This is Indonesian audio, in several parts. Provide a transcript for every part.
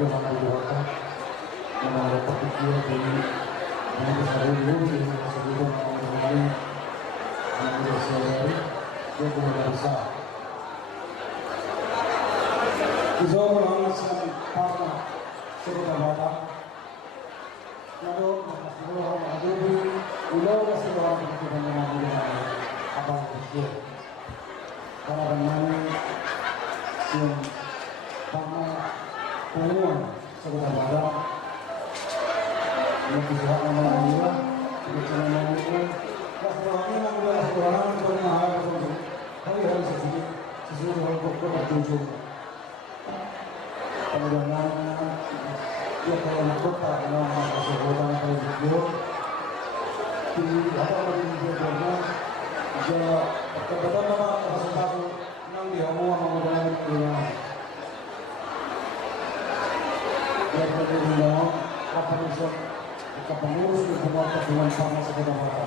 bagaimana diwakil mengenai berpikir ini mengenai sehari-hari ini sebelum mengenai mengenai sehari-hari dia benar bisa Izo mengenai karena sekitar batas lalu orang adubi ulau kasih orang itu mengenai apa yang berpikir karena mengenai yang karena pengumuman sekitar batas yang bisa mengenai bicara mengenai keseluruhannya adalah seorang yang bermahal hari-hari sesuatu hal pokok tujuh pengembangan dia kalau kota dalam kesehatan kalau di apa lagi dia karena dia pertama satu yang dia mau menggunakan dia bagaimana apa bisa pengurus di pemerintah dengan sama sekitar mereka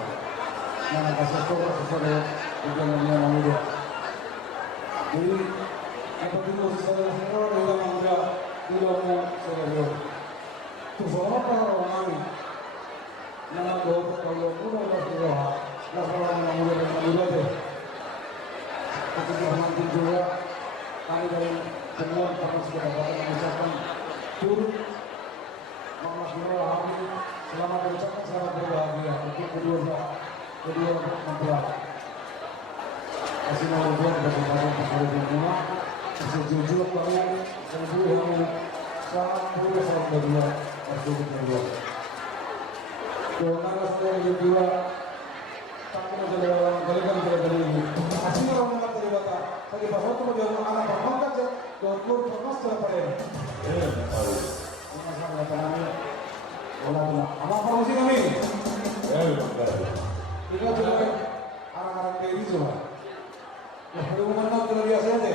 mana kasih sesuatu juga yang dia jadi apa itu sesuatu yang dia tidak mau sesuatu tu semua orang nama doa kalau udah berdoa lah orang yang muda deh ketika mati juga kami dari semua karena sudah dapat mengucapkan turut Mama Surah Abi selamat berucapkan selamat berbahagia untuk kedua mempelai kasih nama Tuhan kesempatan kepada semua sejujur kalian sembuh yang sangat mulia salam berdua bersyukur berdua Tuhan sudah berdua takut saja dalam kalian dari ini asing orang yang terlibat tadi pas waktu menjadi anak bermangkat ya Tuhan bermas terpada ini masalah kami apa sih kami kita juga orang-orang kayak gitu lah hubungan kita biasa aja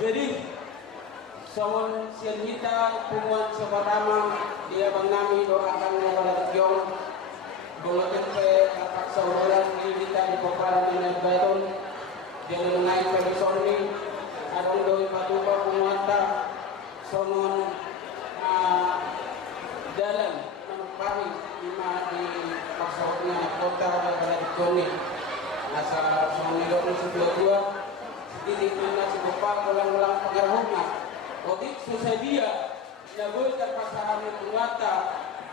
jadi Sawan sian kita pumuan sepertama dia bang nami doakan kepada Tiong golakan ke kakak saudara ini kita di Kopara dengan Baton jadi mengenai episode ini ada doi patupa pumuata somon jalan menumpari di paksanya kota pada Joni asal somon itu sebelah dua sedikit mana sebuah ulang-ulang pengaruhnya Otik susah dia nabul terpasaran penguata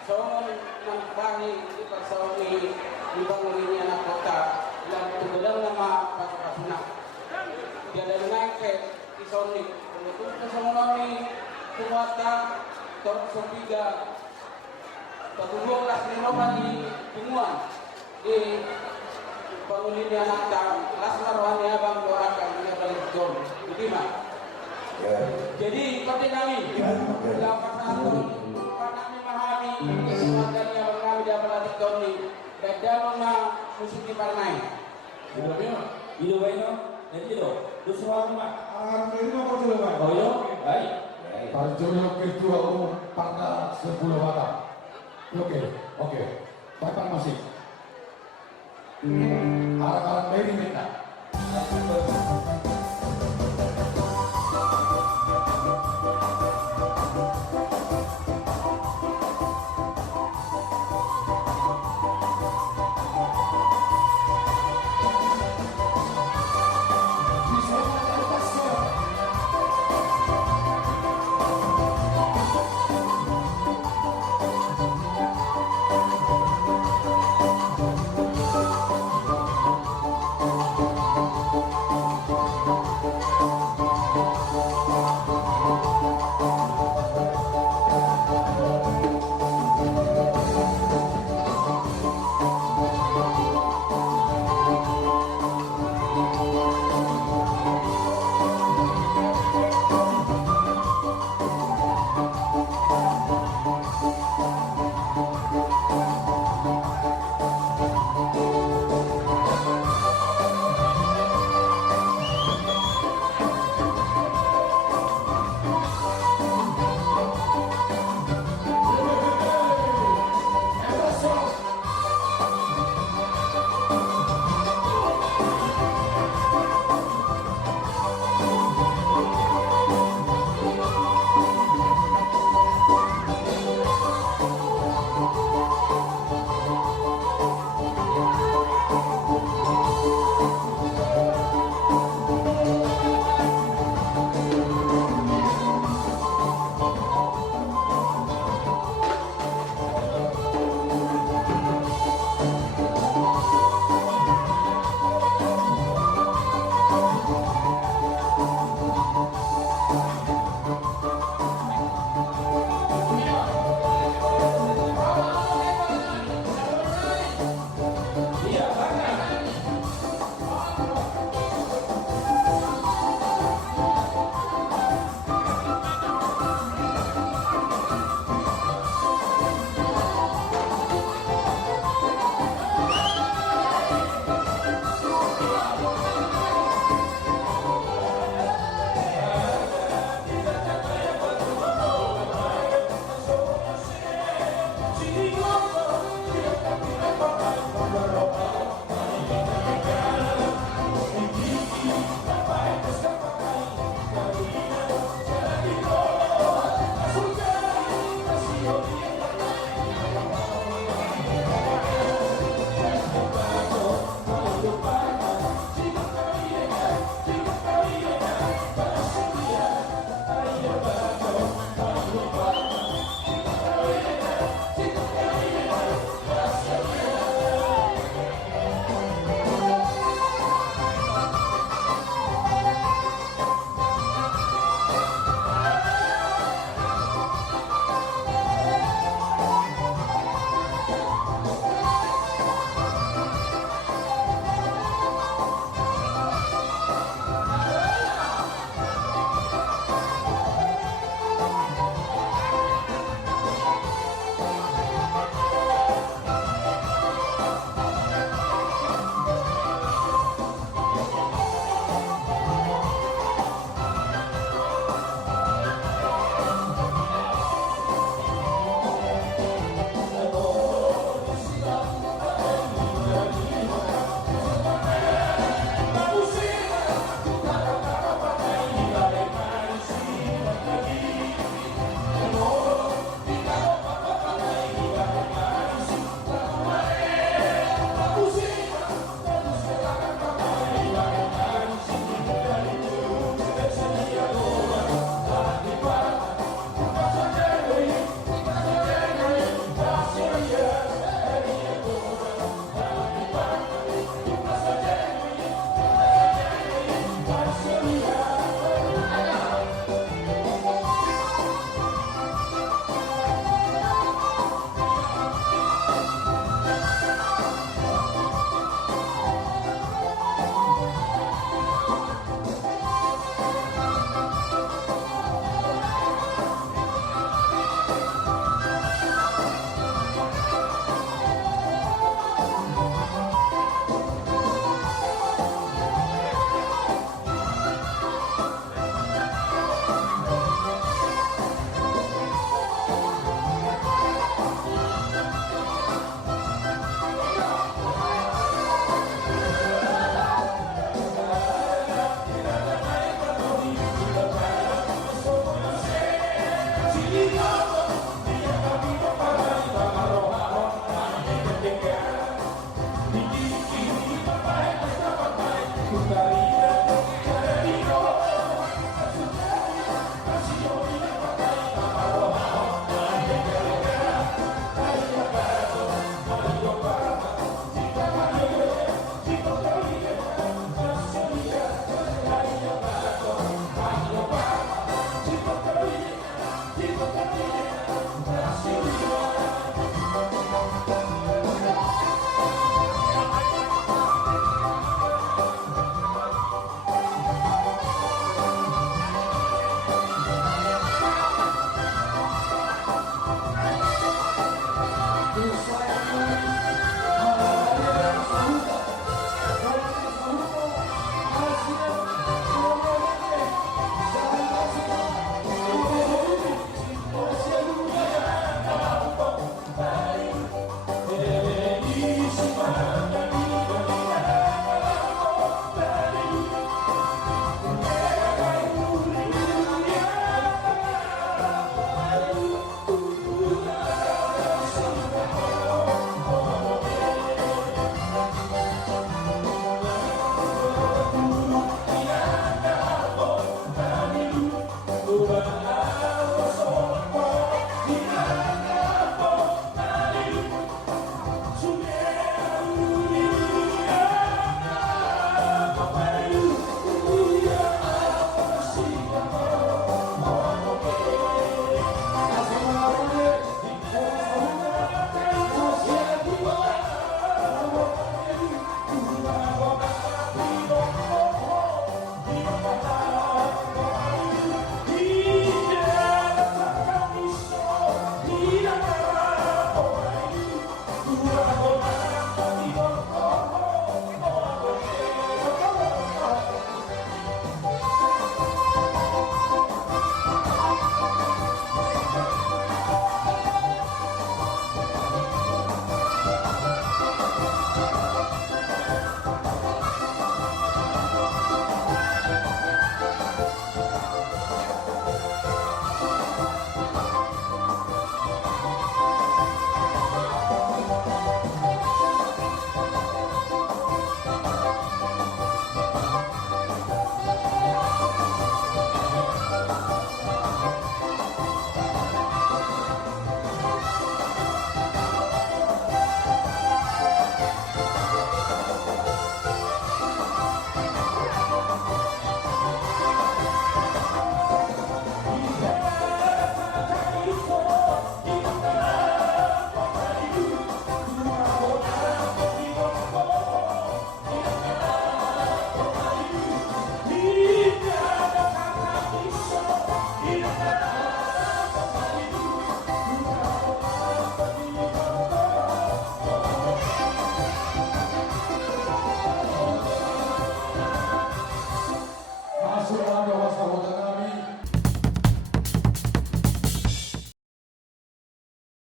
somon menumpari di paksanya di bangun ini anak kota yang terbelang nama pasuna dia dari nangke di Sony untuk semua ini penguata top 3 Patunggung lah sinoma di Bunguan di bangun ini anak tak lasmar wani abang doakan dia balik jom jadi mah jadi seperti kami dalam pasal panami mahami kesempatan yang abang kami dia balik jom ni dan dalam musik di parnai Ido baino, jadi itu. Terus semua rumah. orang ini apa dulu Pak? Oh yo, baik. Parjono kedua umum tanggal 10 Maret. Oke. Bapak masih. Arak-arak Mary minta.